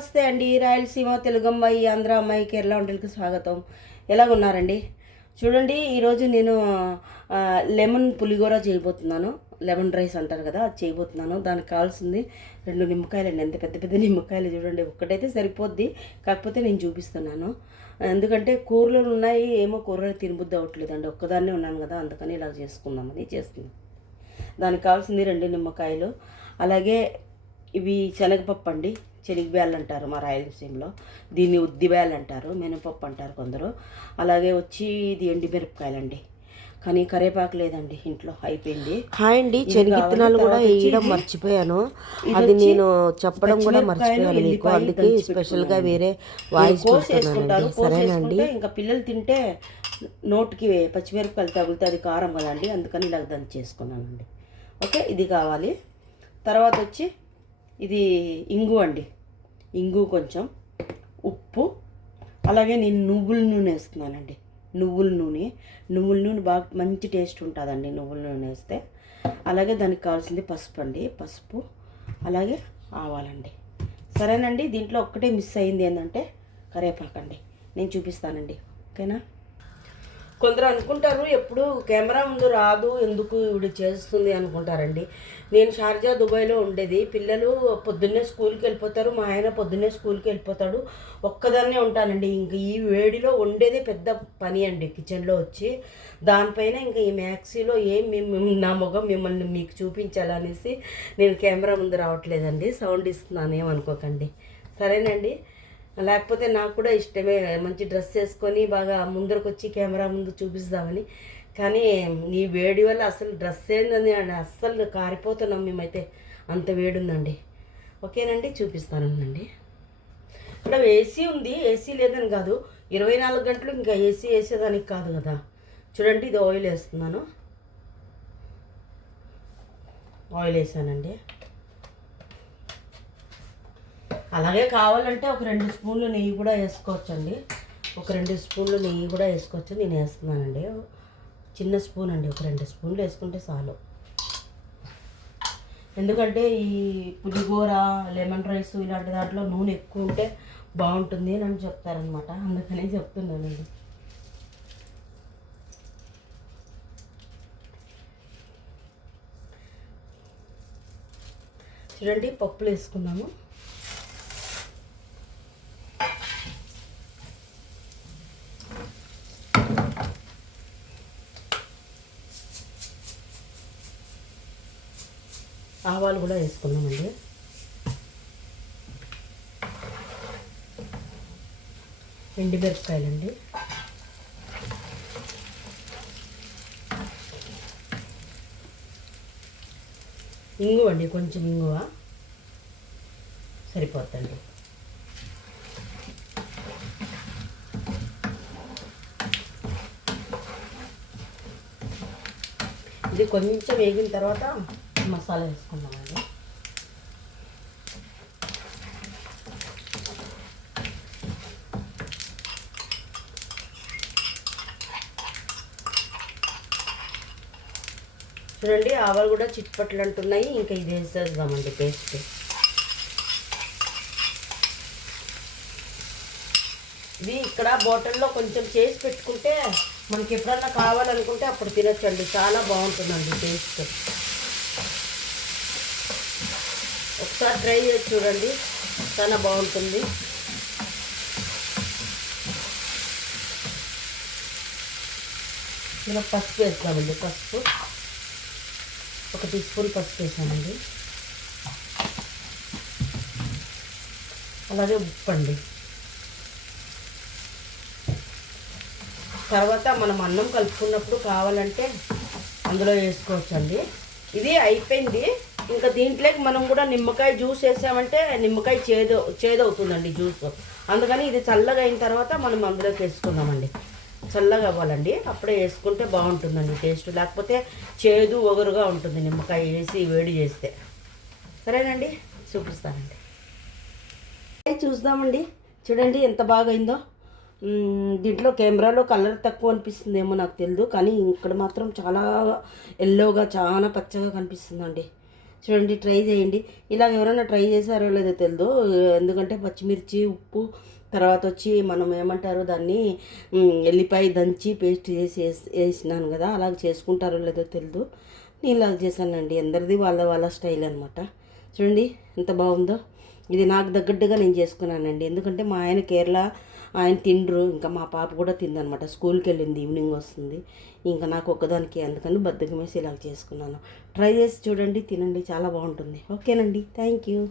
నమస్తే అండి. రాయలసీమ తెలుగు అమ్మాయి, ఆంధ్ర అమ్మాయి, కేరళ వంటలకి స్వాగతం. ఎలాగున్నారండి? చూడండి, ఈరోజు నేను లెమన్ పులిగూర చేయబోతున్నాను. లెమన్ రైస్ అంటారు కదా, అది చేయబోతున్నాను. దానికి కావాల్సింది 2 నిమ్మకాయలండి. ఎంత పెద్ద పెద్ద నిమ్మకాయలు చూడండి. ఒక్కటైతే సరిపోద్ది, కాకపోతే నేను చూపిస్తున్నాను. ఎందుకంటే కూరలు ఉన్నాయి, ఏమో కూరలు తినబుద్ధి అవ్వట్లేదండి. ఒక్కదాన్నే ఉన్నాను కదా, అందుకని ఇలా చేసుకుందామని చేస్తున్నాను. దానికి కావాల్సింది 2 నిమ్మకాయలు. అలాగే ఇవి శనగపప్పు అండి, శనగబ్యాళ్ళు అంటారు మా రాయలసీమలో. దీన్ని ఉద్దిబ్యాళ్ళు అంటారు, మినపప్పు అంటారు కొందరు. అలాగే వచ్చి ఇది ఎండుమిరపకాయలండి, కానీ కరివేపాకు లేదండి ఇంట్లో, అయిపోయింది. హాయ్ అండి, శనగిత్తనాలు కూడా వేయడం మర్చిపోయాను. అది నేను చెప్పడం కూడా మర్చిపోయాను మీకు, అందుకే స్పెషల్గా వేరే వాయిస్ వేసుకుంటారు. సరేనండి, ఇంకా పిల్లలు తింటే నోటికి పచ్చిమిరపకాయలు తగులుతే అది కారం కదండి, అందుకని ఇలా దంచి చేసుకున్నానండి. ఓకే, ఇది కావాలి. తర్వాత వచ్చి ఇది ఇంగు అండి, ఇంగు కొంచెం, ఉప్పు. అలాగే నేను నువ్వుల నూనె వేస్తున్నానండి. నువ్వుల నూనె బాగా మంచి టేస్ట్ ఉంటుందండి నువ్వుల నూనె వేస్తే. అలాగే దానికి కావాల్సింది పసుపు అండి, పసుపు. అలాగే ఆవాలండి. సరేనండి, దీంట్లో ఒక్కటే మిస్ అయింది ఏంటంటే కరివేపాకండి. నేను చూపిస్తానండి, ఓకేనా? కొందరు అనుకుంటారు ఎప్పుడు కెమెరా ముందు రాదు, ఎందుకు ఇవిడ చేస్తుంది అనుకుంటారండి. నేను షార్జా దుబాయ్లో ఉండేది. పిల్లలు పొద్దున్నే స్కూల్కి వెళ్ళిపోతారు, మా ఆయన పొద్దున్నే స్కూల్కి వెళ్ళిపోతాడు. ఒక్కదాన్నే ఉంటానండి. ఇంక ఈ వేడిలో వండేదే పెద్ద పని అండి కిచెన్లో వచ్చి. దానిపైన ఇంకా ఈ మ్యాక్సీలో నా ముఖం మిమ్మల్ని మీకు చూపించాలనేసి నేను కెమెరా ముందు రావట్లేదండి. సౌండ్ ఇస్తున్నాను, ఏమనుకోకండి, సరేనండి? లేకపోతే నాకు కూడా ఇష్టమే మంచి డ్రెస్ వేసుకొని బాగా ముందరకు వచ్చి కెమెరా ముందు చూపిస్తామని. కానీ ఈ వేడి వల్ల అసలు డ్రెస్ ఏందని అస్సలు కారిపోతున్నాం మేమైతే, అంత వేడి ఉందండి. ఓకేనండి, చూపిస్తానండి. ఇక్కడ ఏసీ ఉంది, ఏసీ లేదని కాదు, 24 గంటలు ఇంకా ఏసీ వేసేదానికి కాదు కదా. చూడండి, ఇది ఆయిల్ వేస్తున్నాను. ఆయిల్ వేసానండి. అలాగే కావాలంటే ఒక 2 స్పూన్లు నెయ్యి కూడా వేసుకోవచ్చండి. ఒక 2 స్పూన్లు నెయ్యి కూడా వేసుకోవచ్చు. నేను వేస్తున్నానండి, చిన్న స్పూన్ అండి. ఒక 2 స్పూన్లు వేసుకుంటే చాలు. ఎందుకంటే ఈ పులిగూర, లెమన్ రైస్ ఇలాంటి దాంట్లో నూనె ఎక్కువ ఉంటే బాగుంటుంది అని చెప్తారనమాట, అందుకని చెప్తున్నానండి. చూడండి, పప్పులు వేసుకున్నాము. ఆవాలు కూడా వేసుకున్నామండి. ఎండుమిరపకాయలండి. ఇంగువ అండి, కొంచెం ఇంగువ సరిపోతుందండి. ఇది కొంచెం వేగిన తర్వాత మసాలా వేసుకుందామండి. చూడండి, ఆవాలు కూడా చిట్పట్లు అంటున్నాయి. ఇంకా ఇది వేసేద్దామండి పేస్ట్. ఇది ఇక్కడ బాటిల్లో కొంచెం చేసి పెట్టుకుంటే మనకి ఎప్పుడన్నా కావాలనుకుంటే అప్పుడు తినొచ్చండి. చాలా బాగుంటుందండి టేస్ట్. ఒకసారి ట్రై చేసి చూడండి, చాలా బాగుంటుంది. ఇలా పసుపు వేస్తామండి. పసుపు 1 టీ స్పూన్ పసుపు వేసామండి. అలాగే ఉప్పు అండి. తర్వాత మనం అన్నం కలుపుకున్నప్పుడు కావాలంటే అందులో వేసుకోవచ్చండి. ఇది అయిపోయింది. ఇంకా దీంట్లోకి మనం కూడా నిమ్మకాయ జ్యూస్ వేసామంటే నిమ్మకాయ చేదవుతుందండి జ్యూస్. అందుకని ఇది చల్లగా అయిన తర్వాత మనం అందులోకి వేసుకుందామండి. చల్లగా అవ్వాలండి, అప్పుడే వేసుకుంటే బాగుంటుందండి టేస్ట్. లేకపోతే చేదు ఒగరుగా ఉంటుంది నిమ్మకాయ వేసి వేడి చేస్తే. సరేనండి, చూపిస్తానండి. చూద్దామండి. చూడండి ఎంత బాగా అయిందో. దీంట్లో కెమెరాలో కలర్ తక్కువ అనిపిస్తుందేమో నాకు తెలియదు, కానీ ఇక్కడ మాత్రం చాలా ఎల్లోగా చాలా పచ్చగా కనిపిస్తుందండి. చూడండి, ట్రై చేయండి. ఇలా ఎవరైనా ట్రై చేశారో లేదో తెలియదు, ఎందుకంటే పచ్చిమిర్చి, ఉప్పు, తర్వాత వచ్చి మనం ఏమంటారు దాన్ని ఎల్లిపాయ దంచి పేస్ట్ చేసి వేసినాను కదా, అలాగ చేసుకుంటారో లేదో తెలియదు. నేను ఇలాగ చేశానండి. అందరిది వాళ్ళ వాళ్ళ స్టైల్ అనమాట. చూడండి ఎంత బాగుందో. ఇది నాకు తగ్గట్టుగా నేను చేసుకున్నానండి. ఎందుకంటే మా ఆయన కేరళ, ఆయన తిండ్రు, ఇంకా మా పాప కూడా తిందనమాట. స్కూల్కి వెళ్ళింది, ఈవినింగ్ వస్తుంది. ఇంకా నాకు ఒక్కదానికి అందుకని బద్దకం వేసి ఇలాగ చేసుకున్నాను. ట్రై చేసి చూడండి, తినండి, చాలా బాగుంటుంది. ఓకేనండి, థ్యాంక్ యూ.